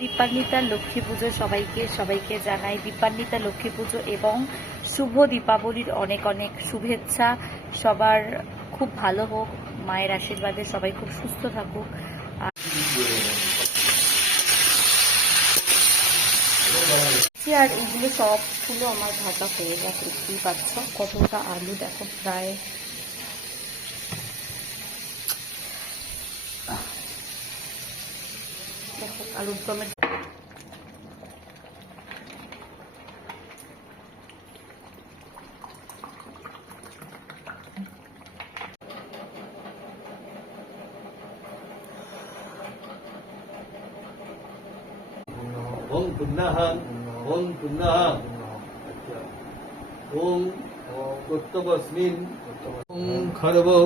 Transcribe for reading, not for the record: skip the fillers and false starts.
দীপান্বিতা লক্ষ্মী পুজো সবাইকে জানাই দীপান্বিতা লক্ষ্মী পুজো এবং শুভ দীপাবলির অনেক অনেক শুভেচ্ছা। সবার খুব ভালো হোক, মায়ের আশীর্বাদে সবাই খুব সুস্থ থাকুক। আর এগুলো সবগুলো আমার ভাজা হয়ে গেছে, দেখতেই পাচ্ছ কতটা আলু দেখো, প্রায় দেখো আলুর দমের ओम पुन्नः ओम पुन्नः ओम उत्तमस्मिन् ओम खरवो